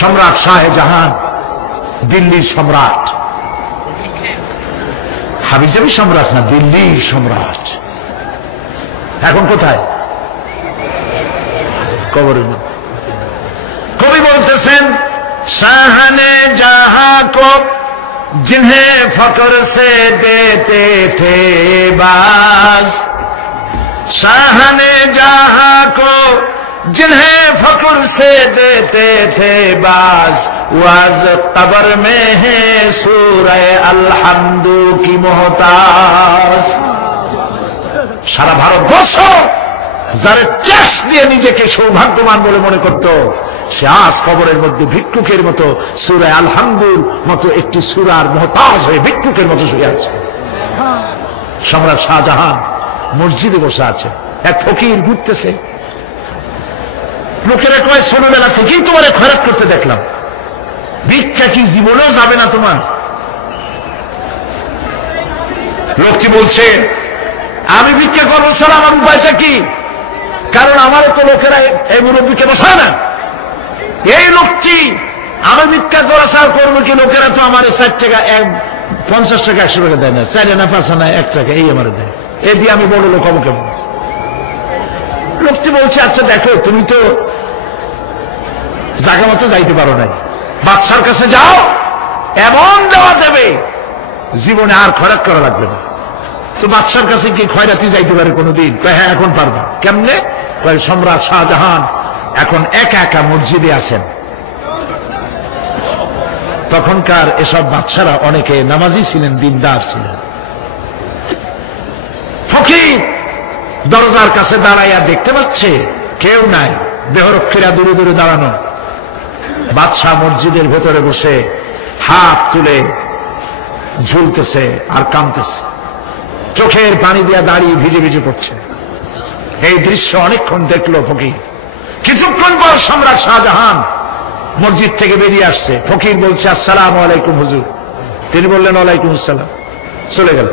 সম্রাট শাহজাহান, দিল্লির সম্রাট, হাবিজাবি সম্রাট না, দিল্লির সম্রাট। এখন কোথায়? কবরের মধ্যে। কবি বলতেছেন, শাহনে জাহাं को जिन्हें फक्र से देते थे बाज, शाहने जहां को जिन्हें फक्र से देते थे बाज, वाज कब्र में है सूरह अलहम्दु की मोहताज। সারা ভারতবর্ষ যারা ট্যাক্স দিয়ে নিজেকে সৌভাগ্যবান বলে মনে করত, সে আজ কবরের মধ্যে ভিক্ষুকের মতো সূরা আল-হামদুর মতো একটি সূরার মুহতাজ হয়ে ভিক্ষুকের মতো শুয়ে আছে। সম্রাট শাহজাহান মসজিদে বসে আছে, এক ফকির ঘুরতেছে। লোকেরা কয়, ছোটবেলা থেকেই তোমার খয়রাত করতে দেখলাম, ভিক্ষা কি জীবনেও যাবে না তোমার? লোকটি বলছে, আমি ভিক্ষা করবো স্যার, আমার উপায়টা কি? কারণ আমারও তো লোকেরা এই মুরব্বীকে বসায় না। এই লোকটি, আমি ভিক্ষা করা স্যার করবো কি, লোকেরা তো আমার 60 টাকা 50 টাকা 100 টাকা দেয় না, 4 আনা 5 আনা 1 টাকা এই আমার দেয়, এ দিয়ে আমি বড় লোক হবো কেমন? লোকটি বলছে, আচ্ছা দেখো, তুমি তো জায়গা মতো যাইতে পারো নাই, বাদশার কাছে যাও, এমন দেওয়া দেবে জীবনে আর খয়রাত করা লাগবে না। তো বাদশার কাছে কি খয়রাতি যাইতে পারে কোনোদিন? হ্যাঁ, এখন পারবা। কেমনে? সম্রাট শাহজাহান এখন একা একা মসজিদে আছেন। তখনকার এসব বাদশারা অনেকে নামাজি ছিলেন, দিনদার ছিলেন। ফকির দরজার কাছে দাঁড়াইয়া দেখতে পাচ্ছে কেউ নাই, দেহরক্ষীরা দূরে দূরে দাঁড়ানো। বাদশাহ মসজিদের ভেতরে বসে হাত তুলে ঝুলতেছে আর কাঁদতেছে, চোখের পানি দিয়া দাঁড়িয়ে ভিজে ভিজে পড়ছে। এই দৃশ্য অনেকক্ষণ দেখলো ফকির। কিছুক্ষণ পর সম্রাট শাহজাহান মসজিদ থেকে বেরিয়ে আসছে। ফকির বলছে, আসসালামু আলাইকুম হুজুর। তিনি বললেন, ওয়ালাইকুম আসসালাম। চলে গেল।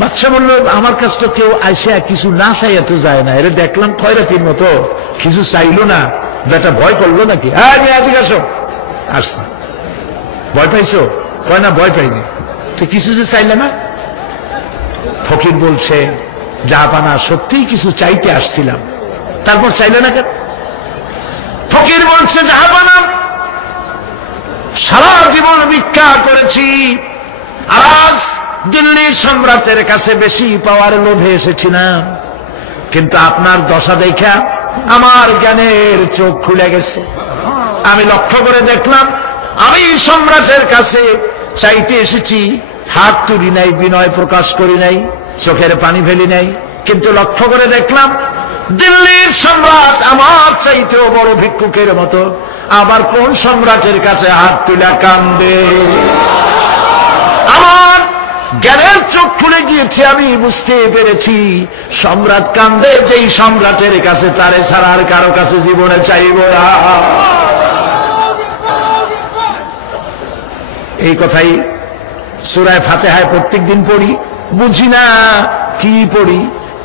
বাদশা বলল, আমার কাছে তো কেউ আইসা কিছু না চাইয়া তো যায় না, এরা দেখলাম খয়রাতির মতো কিছু চাইলো না, বেটা ভয় করলো নাকি? হ্যাঁ, এদিকে আসো। আসছে। ভয় পাইছো? কয় না, ভয় পাইনি। তো কিছু যে চাইলে না? ফকির বলছে, জাহাপানা, সত্যিই কিছু চাইতে আসছিলাম। তারপর চাইলে না কেন? ফকির বলছে, জাহাপানা, সারা জীবন ভিক্ষা করেছি, আজ দিল্লির সম্রাটের কাছে বেশি পাওয়ার লোভে এসেছিলাম, কিন্তু আপনার দশা দেখা আমার জ্ঞানের চোখ খুলে গেছে। আমি লক্ষ্য করে দেখলাম, আমি সম্রাটের কাছে চাইতে এসেছি, হাত তুলি নাই, বিনয় প্রকাশ করি নাই, চোখের পানি ফেলি নাই, কিন্তু লক্ষ্য করে দেখলাম দিল্লির সম্রাট আমার চাইতেও বড় ভিক্ষুকের মতো। আবার কোন সম্রাটের কাছে হাত তুলা কান্দে? আমার জ্ঞানের চোখ খুলে গিয়েছে, আমি বুঝতে পেরেছি সম্রাট কান্দে যেই সম্রাটের কাছে, তারে ছাড়া আর কারো কাছে জীবনে চাইব না। এই কথাই সূরা ফাতিহায় প্রত্যেক দিন পড়ি, বুঝি না কি পড়ি।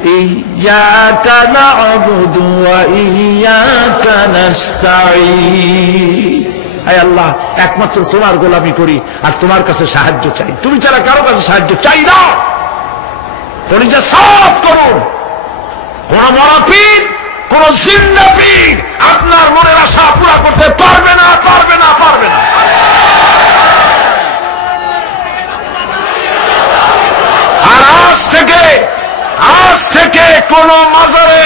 ইয়াকা না'বুদু ওয়া ইয়াকা নাস্তাঈন। আয় আল্লাহ, একমাত্র তোমার গোলামি করি আর তোমার কাছে সাহায্য চাই, তুমি ছাড়া কারো কাছে সাহায্য চাই না। কলিজা সাফ করুন। কোন মরা পীর, কোন জিন্দা পীর আপনার মনের আশা পুরা করতে পারবে না, পারবে না, পারবে না। আর আজ থেকে কোন মাজারে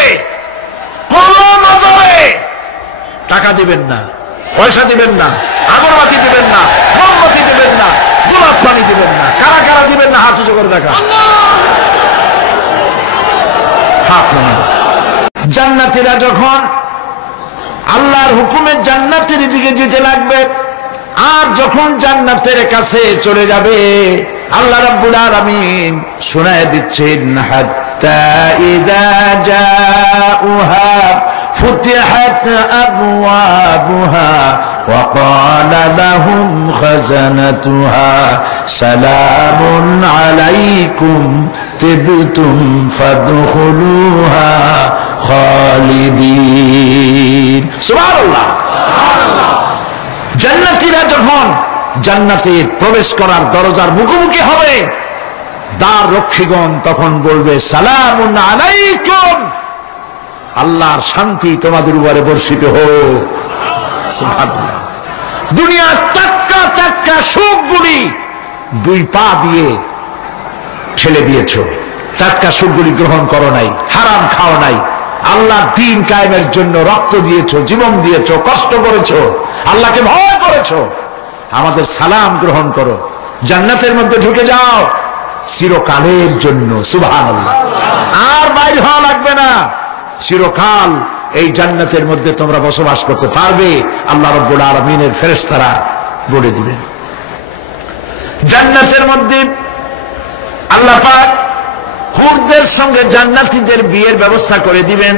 টাকা দিবেন না, পয়সা দিবেন না, আগরবাতি দিবেন না, মোমবাতি দিবেন না, গোলাপ পানি দিবেন না। কারা কারা দিবেন না হাত উঁচু করে দেখা। জান্নাতীরা যখন আল্লাহর হুকুমে জান্নাতের দিকে যেতে লাগবে, আর যখন জান্নাতের কাছে চলে যাবে, আল্লাহ রাব্বুল আলামিন শোনায় দিচ্ছেন, হাত্তা ইযা জাউহা ফুতিহাত আবওয়াবুহা ওয়া ক্বালা লাহুম খাযানাতুহা সালামুন আলাইকুম তিবতুম ফাদখুলুহা খালিদিন। সুবহানাল্লাহ। জান্নাতে প্রবেশ করার দরজার মুখোমুখি হবে, দ্বার রক্ষীগণ তখন বলবে সালামুন আলাইকুম, আল্লাহর শান্তি তোমাদের উপরে বর্ষিত হোক। সুবহানাল্লাহ। দুনিয়ার টাটকা টাটকা সুখগুলি দুই পা দিয়ে ঠেলে দিয়েছ, টাটকা সুখগুলি গ্রহণ করো নাই, হারাম খাও নাই, আল্লাহর দ্বীন কায়েমের জন্য রক্ত দিয়েছ, জীবন দিয়েছ, কষ্ট করেছ, আল্লাহকে ভয় করেছ। আমাদের সালাম গ্রহণ করো, জান্নাতের মধ্যে ঢুকে যাও চিরকালের জন্য। সুবহানাল্লাহ। আর বাইর হওয়া লাগবে না, চিরকাল এই জান্নাতের মধ্যে তোমরা বসবাস করতে পারবে, আল্লাহ রাব্বুল আলামিনের ফেরেশতারা বলে দিবেন। জান্নাতের মধ্যে আল্লাহ পাক হুরদের সঙ্গে জান্নাতীদের বিয়ের ব্যবস্থা করে দিবেন।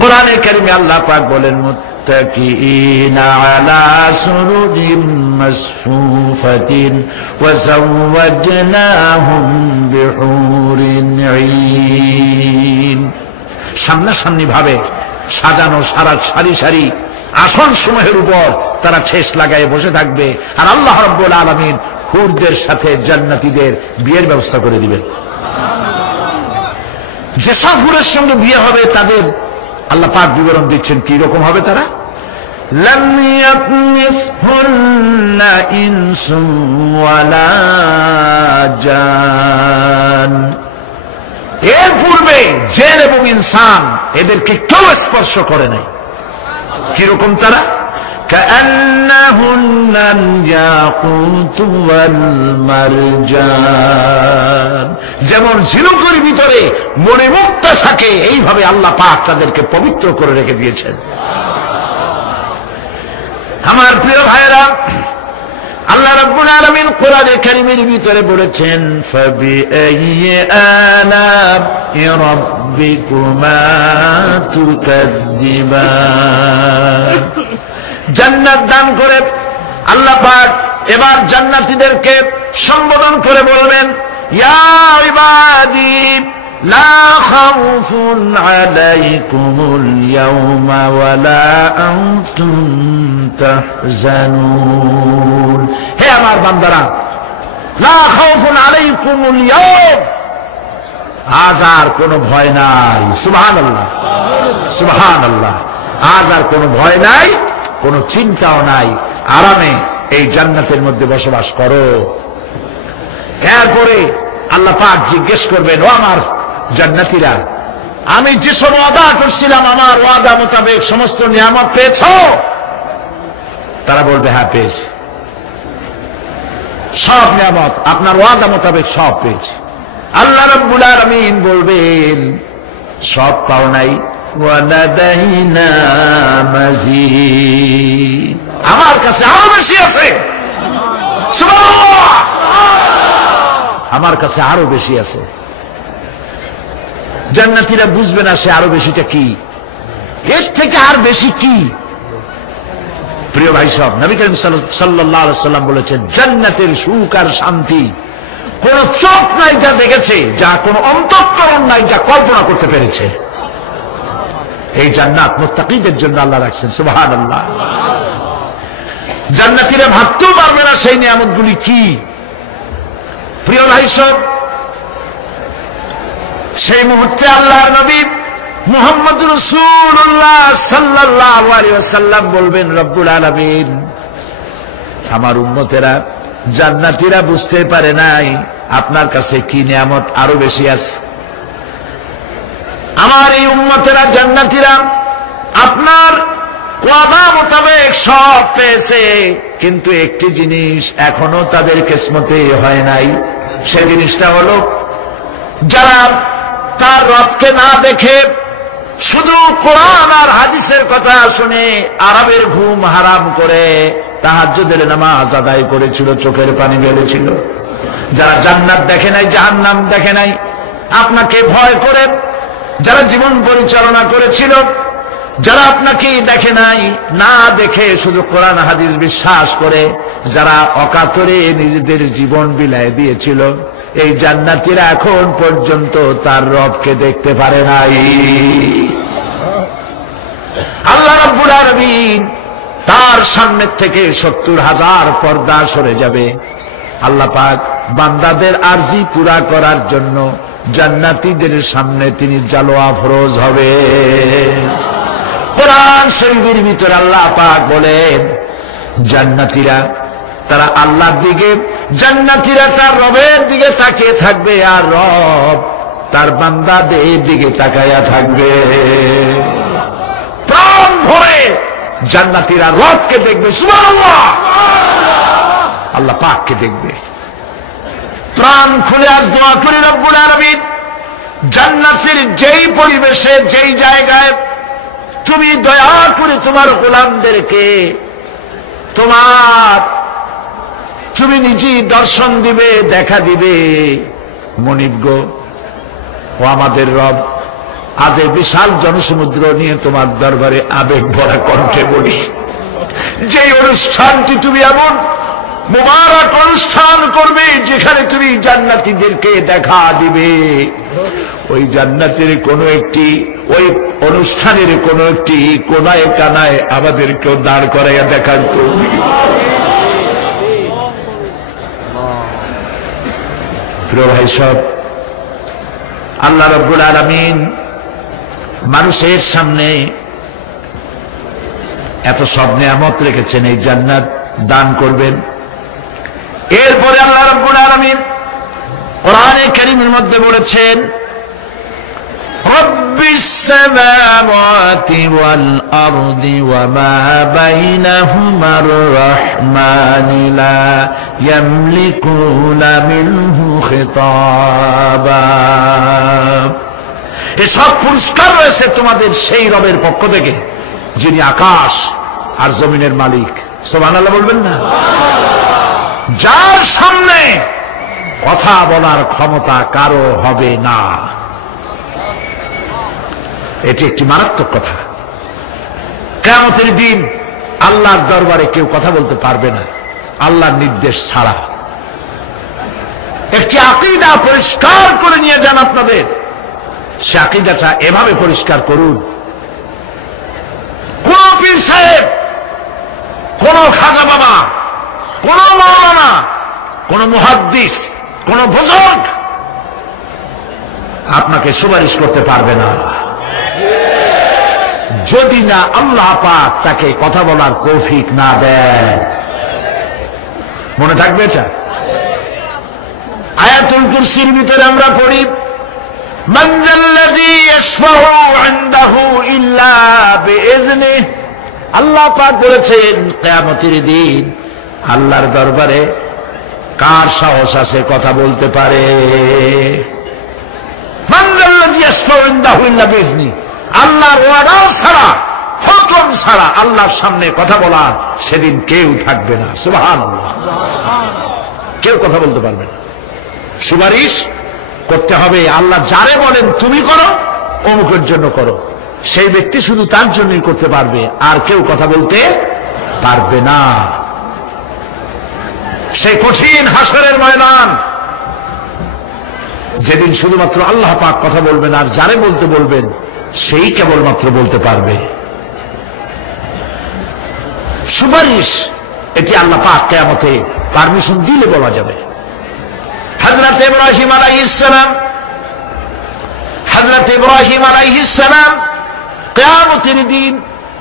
কোরআনে কারিমে আল্লাহ পাক বলেন মুত্তাকিইনা আলা সুরুরিন মাসফুফাতিন ওয়া যাওয়াজনাহুম বিহুরিন ঈন। সামনাসামনি ভাবে সাজানো সারি সারি আসন সমূহের উপর তারা ঠেস লাগায় বসে থাকবে, আর আল্লাহ রাব্বুল আলামিন হুরদের সাথে জান্নাতীদের বিয়ের ব্যবস্থা করে দিবেন। যেসব হুরের সঙ্গে বিয়ে হবে তাদের আল্লাহ পাক বিবরণ দিচ্ছেন কি রকম হবে তারা। লাম ইয়াতমিসহুন্না ইনসুন ওয়ালা জান, এর পূর্বে জিন এবং ইনসান এদেরকে কেউ স্পর্শ করে নাই। কিরকম তারা? কাআন্নাহুন্নাল ইয়াকুতু ওয়াল মারজান, যেমন ঝিনুকের ভিতরে মণিমুক্তা থাকে এইভাবে আল্লাহ পাক তাদেরকে পবিত্র করে রেখে দিয়েছেন। আমার প্রিয় ভাইরা, আল্লাহ রাব্বুল আলামিন কোরআনে কারীমের ভিতরে বলেছেন ফাবিআইয়ি আলা'i রাব্বিকুমা তুকাযযিবান। জান্নাত দান করে আল্লাহ পাক এবার জান্নাতীদেরকে সম্বোধন করে বলবেন ইয়া ইবাদি লা খাউফুন আলাইকুমুল ইয়াওমা ওয়ালা আনতুম তাহজানুন। হে আমার বান্দারা, লা খাউফুন আলাইকুমুল ইয়াওম, আজ আর কোনো ভয় নাই। সুবহানাল্লাহ, সুবহানাল্লাহ। আজ আর কোনো ভয় নাই, কোনো চিন্তাও নাই, আরামে এই জান্নাতের মধ্যে বসবাস করো। এরপরে আল্লাহ পাক জিজ্ঞেস করবেন ও আমার জান্নাতীরা, আমি যেসব ওয়াদা করছিলাম আমার ওয়াদা মোতাবেক সমস্ত নিয়ামত পেয়েছো? তারা বলবে হ্যাঁ পেয়েছি, সব নিয়ামত আপনার ওয়াদা মোতাবেক সব পেয়েছি। আল্লাহ রাব্বুল আলামিন বলবেন সব পাও নাই, ওয়ালাদাইনা মাজিদ, আমার কাছে আরো বেশি আছে। সুবহানাল্লাহ, আমার কাছে আরো বেশি আছে। জান্নাতীরা বুঝবে না সে আরো বেশিটা কি, এর থেকে আর বেশি কি। প্রিয় ভাই সব, নবী করিম সাল্লাল্লাহু আলাইহি ওয়াসাল্লাম বলেছেন জান্নাতের সুখ আর শান্তি কোন চোখ নাই যা দেখেছে, যা কোন অন্তঃকরণ নাই যা কল্পনা করতে পেরেছে। এই জান্নাত মুত্তাকিদের জন্য আল্লাহ রাখছেন। সুবহানাল্লাহ। জান্নাতীরা ভাবতেও পারবে না সেই নিয়ামতগুলি কি। প্রিয় ভাই সব, সেই মুহূর্তে আল্লাহর নবী মুহাম্মদ রাসূলুল্লাহ সাল্লাল্লাহু আলাইহি ওয়াসাল্লাম বলবেন রব্বুল আলামিন, আমার উম্মতেরা জান্নাতীরা বুঝতে পারে নাই আপনার কাছে কি নিয়ামত আরো বেশি আছে। আমার এই উম্মতেরা জান্নাতীরা আপনার ওয়াদা মোতাবেক সব পেয়েছে, কিন্তু একটি জিনিস এখনো তাদের কিসমতে হয় নাই। সে জিনিসটা হলো যারা তার রবকে না দেখে শুধু কোরআন আর হাদিসের কথা শুনে আরামের ঘুম হারাম করে তাহাজ্জুদের নামাজ আদায় করেছিল, চোখের পানি ফেলেছিল, যারা জান্নাত দেখে নাই, জাহান্নাম দেখে নাই, আপনাকে ভয় করে যারা জীবন পরিচালনা করেছিল, যারা আপনাকে দেখে নাই, না দেখে শুধু কোরআন হাদিস বিশ্বাস করে যারা অকাতরে নিজেদের জীবন বিলায় দিয়েছিল, এই জান্নাতীরা এখন পর্যন্ত তার রবকে দেখতে পারে নাই। আল্লাহ রাব্বুল আলামিন তার সামনে থেকে 70,000 পর্দা সরে যাবে। আল্লাহ পাক বান্দাদের আরজি পুরা করার জন্য জান্নাতীদের সামনে তিনি জালোয়া ফরজ হবে। কোরআন শরীফের ভিতরে আল্লাহ পাক বলেন, জান্নাতীরা তারা আল্লাহর দিকে, জান্নাতীরা তার রবের দিকে তাকিয়ে থাকবে, আর রব তার বান্দাদের দিকে তাকায়া থাকবে। প্রাণ ভরে জান্নাতীরা রবকে দেখবে, সুবহানাল্লাহ, আল্লাহ পাককে দেখবে। প্রাণ খুলে আজ দোয়া করি রব্বুল আলামিন, জান্নাতের যেই পরিবেশে, যেই জায়গায় তুমি দয়া করে তোমার গোলামদেরকে তুমি নিজেই দর্শন দিবে, দেখা দিবে। মনিব গো, ও আমাদের রব, আজ এই বিশাল জনসমুদ্র নিয়ে তোমার দরবারে আবেগ ভরা কণ্ঠে বলি, যে অনুষ্ঠানটি তুমি এমন মুবারক অনুষ্ঠান করবে যেখানে তুমি জান্নাতীদেরকে দেখা দিবে, ওই জান্নাতের কোন একটি, ওই অনুষ্ঠানের কোন একটি কোনায় কানায় আমাদেরকেও দাঁড় করাইয়া দেখান তো। প্রিয় ভাই সব, আল্লাহ রাব্বুল আলামিন মানুষের সামনে এত সব নিয়ামত রেখেছেন, এই জান্নাত দান করবেন। এরপরে আল্লাহ রাব্বুল আলামিন কোরআনে কারীমের মধ্যে বলেছেন, রব্বিস সামাওয়াতি ওয়াল আরদি ওয়া মা বাইনাহুমার রাহমানি লা ইয়ামলিকুনা মিনহু খিতাবা। এসব পুরস্কার রয়েছে তোমাদের সেই রবের পক্ষ থেকে যিনি আকাশ আর জমিনের মালিক। সুবহানাল্লাহ বলবেন না? যার সামনে কথা বলার ক্ষমতা কারো হবে না। এটি একটি মারাত্মক কথা। কিয়ামতের দিন আল্লাহর দরবারে কেউ কথা বলতে পারবে না আল্লাহর নির্দেশ ছাড়া। একটি আকীদা পরিষ্কার করে নিয়ে যান আপনাদের, সে আকীদাটা এভাবে পরিষ্কার করুন, কোন পীর সাহেব, কোন খাজা বাবা, কোন মাওলানা, কোন মুহাদ্দিস, কোন বুজুর্গ আপনাকে সুপারিশ করতে পারবে না যদি না আল্লাহ পাক তাকে কথা বলার তৌফিক না দেন। মনে থাকবে এটা। আয়াতুল কুরসির ভিতরে আমরা পড়ি, মান যাল্লাযী ইয়াশফাউ ইনদাহু ইল্লা বিইজনিহি। আল্লাহ পাক বলেছেন কিয়ামতের দিন আল্লাহর দরবারে কার সাহস আছে কথা বলতে পারে? মান যাল্লাযী ইয়াশফাউ ইনদাহু ইল্লা বিইজনিহি। আল্লাহর ওয়াদা ছাড়া, হুকুম ছাড়া আল্লাহর সামনে কথা বলার সেদিন কেউ থাকবে না। সুবহানাল্লাহ, কেউ কথা বলতে পারবে না। সুপারিশ করতে হবে আল্লাহ যারে বলেন তুমি করো, অমুকের জন্য করো, সেই ব্যক্তি শুধু তার জন্যই করতে পারবে, আর কেউ কথা বলতে পারবে না। সেই কঠিন হাসরের ময়দান, যেদিন শুধুমাত্র আল্লাহ পাক কথা বলবেন, আর যারে বলতে বলবেন সেই কেবলমাত্র বলতে পারবে। সুপারিশ এটি আল্লাহ পাক কিয়ামতে পারমিশন দিলে বলা যাবে। হযরত ইব্রাহিম আলাইহিস সালাম কিয়ামতের দিন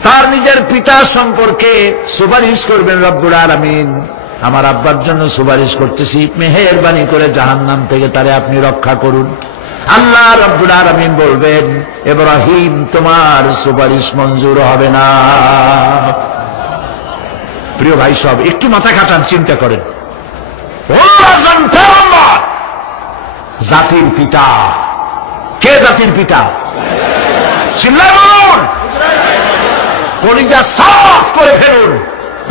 তার নিজের পিতা সম্পর্কে সুপারিশ করবেন। রব্বুল আলামিন, আমার আব্বার জন্য সুপারিশ করতেছি, মেহেরবানি করে জাহান্নাম থেকে তারে আপনি রক্ষা করুন। আল্লাহ রব্বুল আলামিন বলবেন, ইব্রাহিম তোমার সুপারিশ মঞ্জুর হবে না। প্রিয় ভাই সব, একটু মাথা খাটান, চিন্তা করেন। জাতির পিতা কে? জাতির পিতা চিল্লায় বলুন, কলিজা সাফ করে ফেলুন।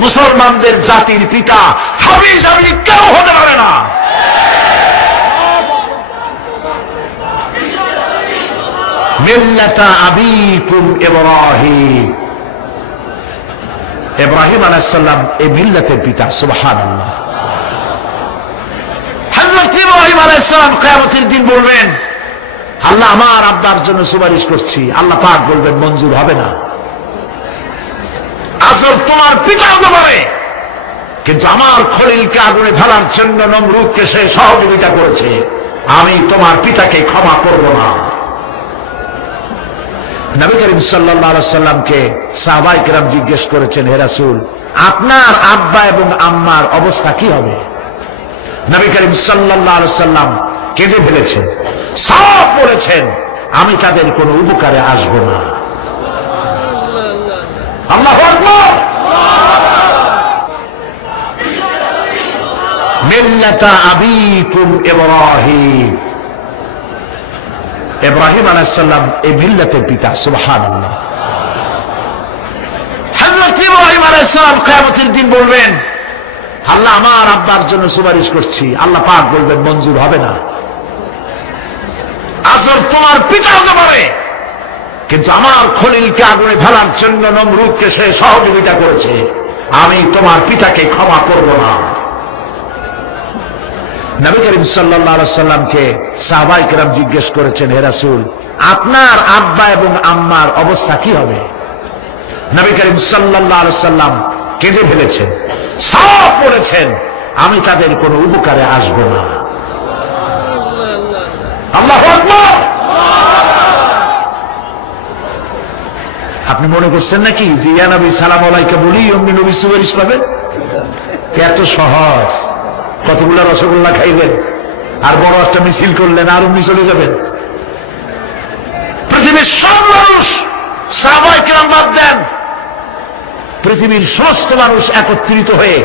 মুসলমানদের জাতির পিতা হাবিজ আমি কেউ হতে পারে না। মিল্লাতা আবিকুম ইব্রাহিম। ইব্রাহিম আলাইহিস সালাম এই মিল্লাতের পিতা। সুবহানাল্লাহ। হযরত ইব্রাহিম আলাইহিস সালাম কিয়ামতের দিন বলবেন, আল্লাহ আমার আব্বার জন্য সুপারিশ করছি। আল্লাহ পাক বলবেন মঞ্জুর হবে না। আসল তোমার পিতা হতে পারে, কিন্তু আমার খলিলকে আগুনে ফেলার জন্য নমরুদকে সে সহযোগিতা করেছে, আমি তোমার পিতাকে ক্ষমা করব না। নবী করিম সাল্লাল্লাহু আলাইহি সাল্লামকে সাহাবায়ে কেরাম জিজ্ঞেস করেছেন, হে রাসূল, আপনার আব্বা এবং আম্মার অবস্থা কি হবে? নবী করিম সাল্লাল্লাহু আলাইহি সাল্লাম কেঁদে ফেলেছেন, সব বলেছেন, আমি তাদের কোনো উপকারে আসব না। আল্লাহু আকবার। মিল্লাতা আবিকুম ইব্রাহিম, ইব্রাহিম আলাইহিস সালাম এই মিল্লাতের পিতা। সুবহানাল্লাহ। হযরত ইব্রাহিম আলাইহিস সালাম কিয়ামতের দিন বলবেন, আল্লাহ আমার আব্বার জন্য সুপারিশ করছি, আল্লাহ পাক বলবেন মঞ্জুর হবে না। আসল তোমার পিতা হতে পারে, কিন্তু আমার খলিলকে আগুনে ফেলার জন্য নমরুদকে সে সহযোগিতা করেছে, আমি তোমার পিতাকে ক্ষমা করব না। নবী করিম সাল্লাল্লাহু আলাইহি সাল্লামকে সাহাবায়ে কেরাম জিজ্ঞেস করেছেন, হে রাসূল, আপনার আব্বা এবং আম্মার অবস্থা কি হবে? নবী করিম সাল্লাল্লাহু আলাইহি সাল্লাম কেঁদে ফেলেছেন, সব বলেছেন, আমি তাদের কোনো উপকারে আসব না। আল্লাহু আকবার। আপনি মনে করছেন নাকি যে ইয়া নবী সালাম আলাইকা বলি অমনি নবী সুপারিশ পাবেন? এত সহজ। কতগুলা রসগোল্লা খাইলেন আর বড় একটা মিছিল করলেন আর অমনি চলে যাবেন? পৃথিবীর সব মানুষ, সাহাবায়ে কেরাম বাদ দেন, পৃথিবীর সমস্ত মানুষ একত্রিত হয়ে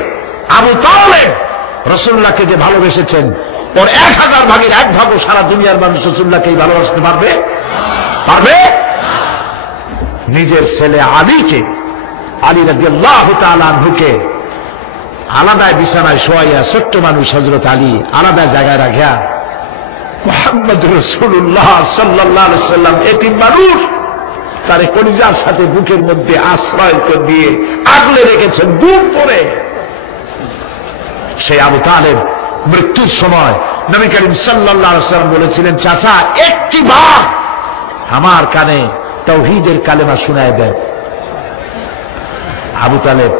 আবু তালেব রাসূলুল্লাহকে যে ভালোবেসেছেন, ওর 1000 ভাগের 1 ভাগও সারা দুনিয়ার মানুষ রাসূলুল্লাহকে ভালোবাসতে পারবে? পারবে? নিজের ছেলে আলীকে, আলী রাদিয়াল্লাহু তাআলা আনহুকে আলাদা বিছানায় শোয়াইয়া, ছোট্ট মানুষ হযরত আলী আলাদা জায়গায় রাখিয়া মুহাম্মদুর রাসূলুল্লাহ সাল্লাল্লাহু আলাইহি সাল্লাম এতিম মানুষ তারে কলিজার সাথে বুকের মধ্যে আশ্রয় করে দিয়ে আগলে রেখেছেন বুক পরে। সেই আবু তালেব মৃত্যুর সময় নবী করিম সাল্লাল্লাহু আলাইহি সাল্লাম বলেছিলেন, চাচা একটি বার আমার কানে তাওহীদের কালেমা শোনায় দেন। আবু তালেব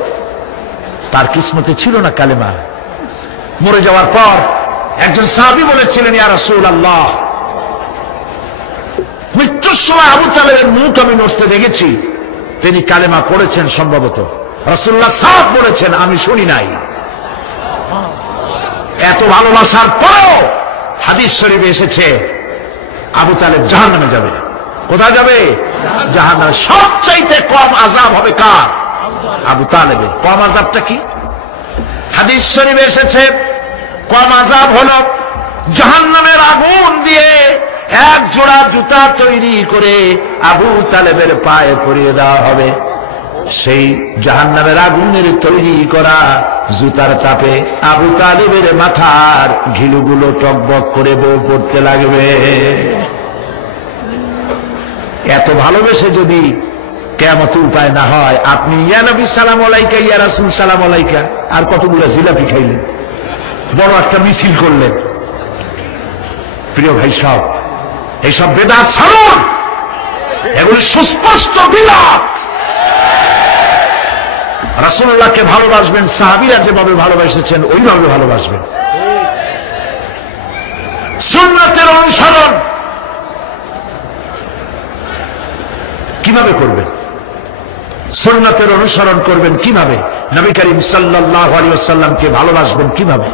তার কিসমতে ছিল না কালেমা। মরে যাওয়ার পর একজন সাহাবী বলেছিলেন, ইয়া রাসূলুল্লাহ, মৃত্যুর সময় আবু তালেবের মুখ আমি নড়তে দেখেছি, তিনি কালেমা পড়েছেন সম্ভবত। রাসূলুল্লাহ সাফ বলেছেন, আমি শুনি নাই। এত ভালোবাসার পরেও হাদিস শরীফে এসেছে আবু তালেব জাহান্নামে যাবে। কোথায় যাবে? জাহান্নামে। সবচাইতে কম আযাব হবে কার? আবু তালেবের। কম আযাবটা কি? হাদিস শরীফে এসেছে কম আযাব হলো জাহান্নামের আগুন দিয়ে এক জোড়া জুতা তৈরি করে আবু তালেবের পায়ে পরিয়ে দেওয়া হবে। সেই জাহান্নামের আগুনের তৈরি করা জুতার তাপে আবু তালেবের মাথার ঘিলুগুলো টকবক করে বউ পড়তে লাগবে। এত ভালোবেসে যদি কিয়ামতে উপায় না হয়, আপনি ইয়া নবী সালাম আলাইকা, ইয়া রাসূল সালাম আলাইকা, আর কতগুলো জিলাপি খাইলেন, বড় একটা মিছিল করলেন। প্রিয় ভাই সব, এইসব বেদাত ছাড়ুন, এগুলি সুস্পষ্ট বিদআত। রাসূলুল্লাহকে ভালোবাসবেন, সাহাবীরা যেভাবে ভালোবেসেছেন ওইভাবে ভালোবাসবেন। সুন্নাতের অনুসরণ কিভাবে করবেন? সুন্নাতের অনুসরণ করবেন কিভাবে? নবী করিম সাল্লাল্লাহু আলাইহি ওয়াসাল্লামকে ভালোবাসবেন কিভাবে?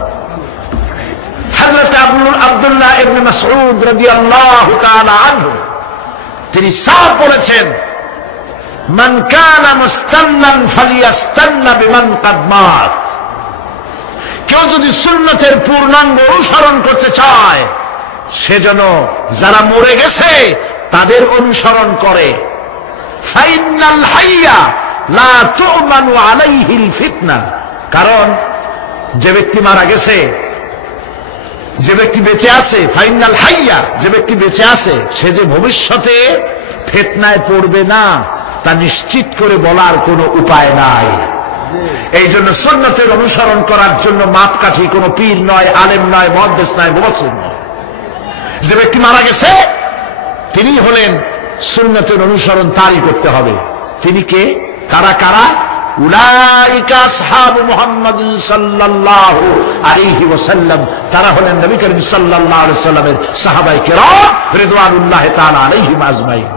হযরত আব্দুল্লাহ ইবনে মাসউদ রাদিয়াল্লাহু তাআলা আনহু তিনি সাফ বলেছেন, মান কানা মুস্তান্নান ফালিয়াস্তান্না বিমান কাদ মাত। কেউ যদি সুন্নতের পূর্ণাঙ্গ অনুসরণ করতে চায়, সেজন্য যারা মরে গেছে তাদের অনুসরণ করে। ফাইনাল হাইয়া লা তু'মানু আলাইহিল ফিতনা। কারণ যে ব্যক্তি মারা গেছে, যে ব্যক্তি বেঁচে আছে, ফাইনাল হাইয়া, যে ব্যক্তি বেঁচে আছে, সে যে ভবিষ্যতে ফিতনায় পড়বে না তা নিশ্চিত করে বলার কোনো উপায় নাই। এই জন্য সুন্নতের অনুসরণ করার জন্য মাপকাঠি কোনো পীর নয়, আলেম নয়, মুহাদ্দিস নয়, মুফাসসির নয়। যে ব্যক্তি মারা গেছে তিনি হলেন সুন্নতের অনুসরণ তারই করতে হবে। তিনি কে? কারা কারা? উলাইকা আসহাবু মুহাম্মাদ সাল্লাল্লাহু আলাইহি ওয়াসাল্লাম, তারা হলেন নবী করিম সাল্লাল্লাহু আলাইহি ওয়াসাল্লামের সাহাবায়ে কিরাম রিদওয়ানুল্লাহি তাআলা আলাইহিম আজমাইন।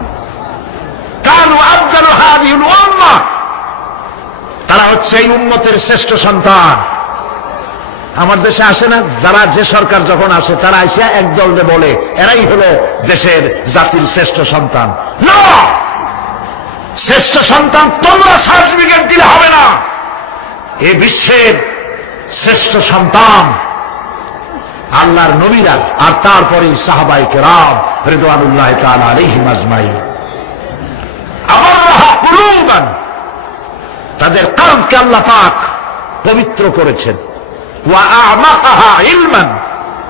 কানু আফদালু হাযিহিল উম্মাহ, তারা হচ্ছে এই উম্মতের শ্রেষ্ঠ সন্তান। আমার দেশে আসে না যারা, যে সরকার যখন আসে তারা এসে একদলে বলে এরাই হলো দেশের জাতির শ্রেষ্ঠ সন্তান। না, শ্রেষ্ঠ সন্তান তোমরা সার্টিফিকেট দিলে হবে না। এই বিশ্বের শ্রেষ্ঠ সন্তান আল্লাহর নবীরা, আর তারপরে সাহাবায়ে কেরাম রিদওয়ানুল্লাহি তাআলা আলাইহিম আজমাইন। আবাররাহা কুলুবান, তাদের কলবকে আল্লাহ পাক পবিত্র করেছেন। ওয়া আমাকাহা ইলমান,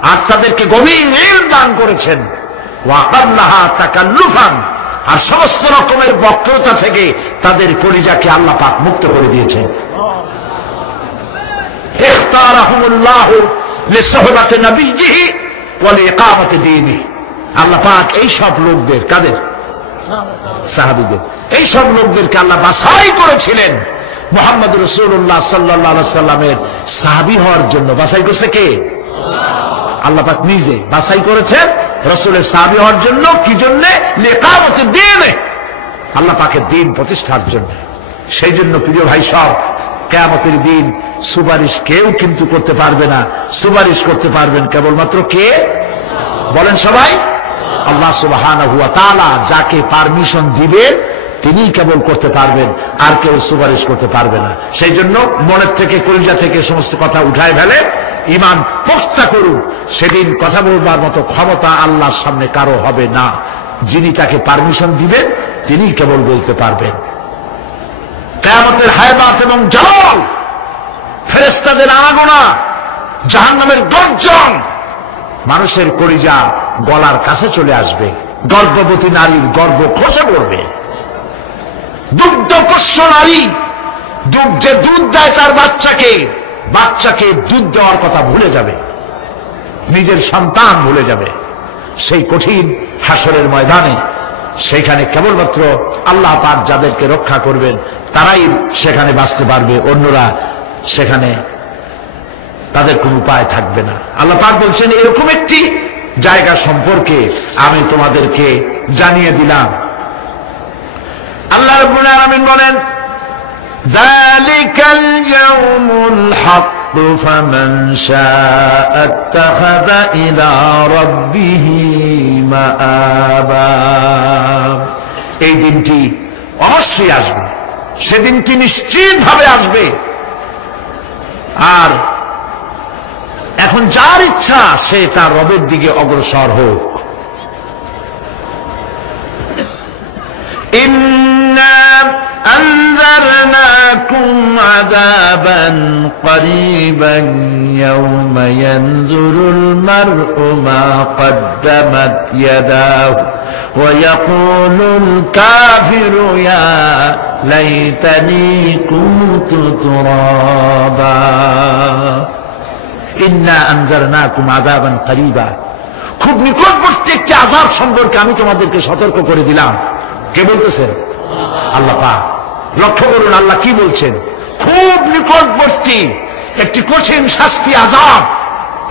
আর তাদেরকে গভীর ইলম দান করেছেন। ওয়া আকাল্লাহা তাকাল্লুফান, আর সমস্ত রকমের বক্রতা থেকে তাদের কলিজাকে আল্লাহ পাক মুক্ত করে দিয়েছেন। ইখতারাহুমুল্লাহু লিসহবাতি নবিয়্যিহি ওয়া লিইকামাতি দীনিহি, আল্লাহ পাক এই সব লোকদের, কাদের? সাহাবীদের, এই সব লোকদেরকে আল্লাহ বাছাই করেছিলেন মুহাম্মদ রাসূলুল্লাহ সাল্লাল্লাহু আলাইহি সাল্লামের সাহাবী হওয়ার জন্য। বাছাই করছে কে? আল্লাহ পাক নিজে বাছাই করেছেন রাসূলের সাহাবী হওয়ার জন্য। কি জন্য? লিইকামাতি দীনিহি, আল্লাহ পাকের দ্বীন প্রতিষ্ঠার জন্য। সেই জন্য প্রিয় ভাই সব, কিয়ামতের দিন সুপারিশ কেউ কিন্তু করতে পারবে না। সুপারিশ করতে পারবেন কেবলমাত্র কে? বলেন সবাই। আল্লাহ সুবহানাহু ওয়া তাআলা যাকে পারমিশন দিবেন তিনি কেবল করতে পারবেন, আর কেউ সুপারিশ করতে পারবে না। সেই জন্য মনের থেকে, কলিজা থেকে সমস্ত কথা উঠায় ফেলে ঈমান পোক্তা করুন। সেদিন কথা বলবার মতো ক্ষমতা আল্লাহর সামনে কারো হবে না। যিনি তাকে পারমিশন দিবেন তিনি কেবল বলতে পারবেন। কিয়ামতের হায়বাত এবং জালাল, ফেরেশতাদের আনাগোনা, জাহান্নামের গর্জন, মানুষের কলিজা গলার কাছে চলে আসবে। গর্ভবতী নারীর গর্ভ খসে পড়বে। দুগ্ধপোষ্য নারী, যে দুধ দেয় তার বাচ্চাকে দুধ দেওয়ার কথা ভুলে যাবে, নিজের সন্তান ভুলে যাবে। সেই কঠিন হাসরের ময়দানে, সেখানে কেবলমাত্র আল্লাহ পাক যাদেরকে রক্ষা করবেন তারাই সেখানে বাঁচতে পারবে, অন্যরা সেখানে তাদের কোনো উপায় থাকবে না। আল্লাহ পাক বলছেন এরকম একটি জায়গা সম্পর্কে আমি তোমাদেরকে জানিয়ে দিলাম। আল্লাহ রাব্বুল আলামিন বলেন, যালিকাল ইয়াউমুল হক ফামান শাআ ইত্তাখাযা ইলা রাব্বিহি মাআবা। এই দিনটি অবশ্যই আসবে, সেদিনটি নিশ্চিতভাবে আসবে। আর এখন যার ইচ্ছা সে তার রবের দিকে অগ্রসর হোক। ইন্না আনজারনাকুম আযাবান করিবান ইয়াওমা ইয়ানজুরুল মার'উ মা কদ্দামাত ইয়াদাহু ওয়া ইয়াকুলুল কাফিরু ইয়া লাইতানি কুনতু তুরাবা। ইন্না আনজারনাকুম আযাবান করিবা, খুব নিকটবর্তী একটি আযাব সম্পর্কে আমি তোমাদেরকে সতর্ক করে দিলাম। কে বলতেছেন? আল্লাহ পাক। লক্ষ্য করুন আল্লাহ কি বলছেন। খুব নিকটবর্তী একটি কঠিন শাস্তি, আযাব,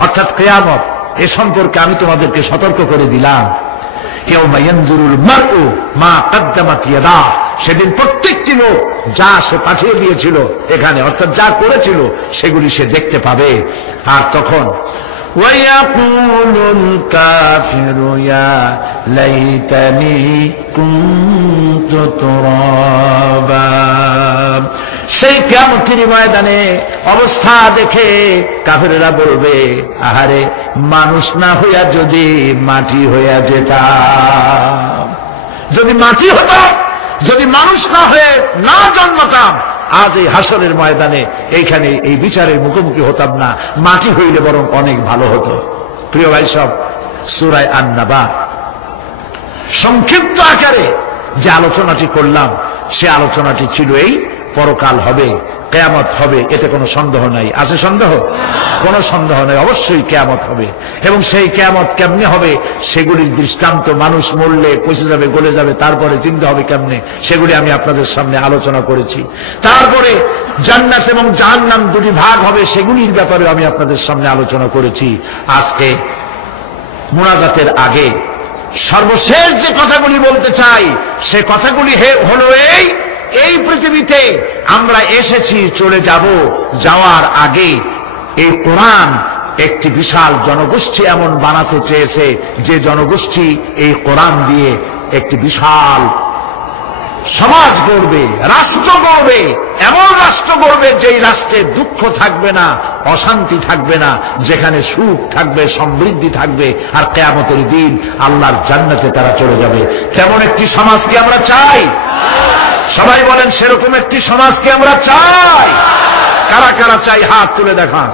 অর্থাৎ কিয়ামত, এ সম্পর্কে আমি তোমাদেরকে সতর্ক করে দিলাম। ইয়াউমা ইয়ানজুরুল মার'উ মা কদ্দামাত ইয়াদাহু, সেদিন প্রত্যেকটি লোক যা সে পাঠিয়ে দিয়েছিল এখানে, অর্থাৎ যা করেছিল সেগুলি সে দেখতে পাবে। আর তখন ওয়ায়াকুলুল কাফিরু ইয়া লাইতানি কুনতু তুরাবা। সেই কিয়ামতের ময়দানে অবস্থা দেখে কাফেররা বলবে, আহারে মানুষ না হইয়া যদি মাটি হইয়া যেতাম, যদি মাটি হতাম, যদি মানুষ না হয়ে না জন্মতাম, আজ এই হাসরের ময়দানে এইখানে এই বিচারের মুখোমুখি হতাম না, মাটি হইলে বরং অনেক ভালো হতো। প্রিয় ভাই সব, সূরা আন-নাবা সংক্ষিপ্ত আকারে যে আলোচনাটি করলাম সে আলোচনাটি ছিল এই পরকাল হবে, কিয়ামত হবে, এতে কোনো সন্দেহ নাই। আছে সন্দেহ? কোনো সন্দেহ নাই, অবশ্যই কিয়ামত হবে। এবং সেই কিয়ামত কেমনে হবে সেগুলির দৃষ্টান্ত মানুষ মরলে পচে যাবে, গলে যাবে, তারপরে চিন্তা হবে কেমনে, সেগুলি আমি আপনাদের সামনে আলোচনা করেছি। তারপরে জান্নাত এবং জাহান্নাম দুটি ভাগ হবে, সেগুলির ব্যাপারে আমি আপনাদের সামনে আলোচনা করেছি। আজকে মুনাজাতের আগে সর্বশেষ যে কথাগুলি বলতে চাই, সে কথাগুলি হলো এই পৃথিবীতে আমরা এসেছি, চলে যাব, যাওয়ার আগে এই কোরআন একটি বিশাল জনগোষ্ঠী এমন বানাতে চেয়েছে যে জনগোষ্ঠী এই কোরআন দিয়ে একটি বিশাল সমাজ গড়বে, রাষ্ট্র গড়বে, এমন রাষ্ট্র গড়বে যেই রাষ্ট্রে দুঃখ থাকবে না, অশান্তি থাকবে না, যেখানে সুখ থাকবে, সমৃদ্ধি থাকবে, আর কিয়ামতের দিন আল্লাহর জান্নাতে তারা চলে যাবে। তেমন একটি সমাজ কি আমরা চাই? সবাই বলেন সেরকম একটি সমাজ কি আমরা চাই? কারা কারা চাই হাত তুলে দেখান।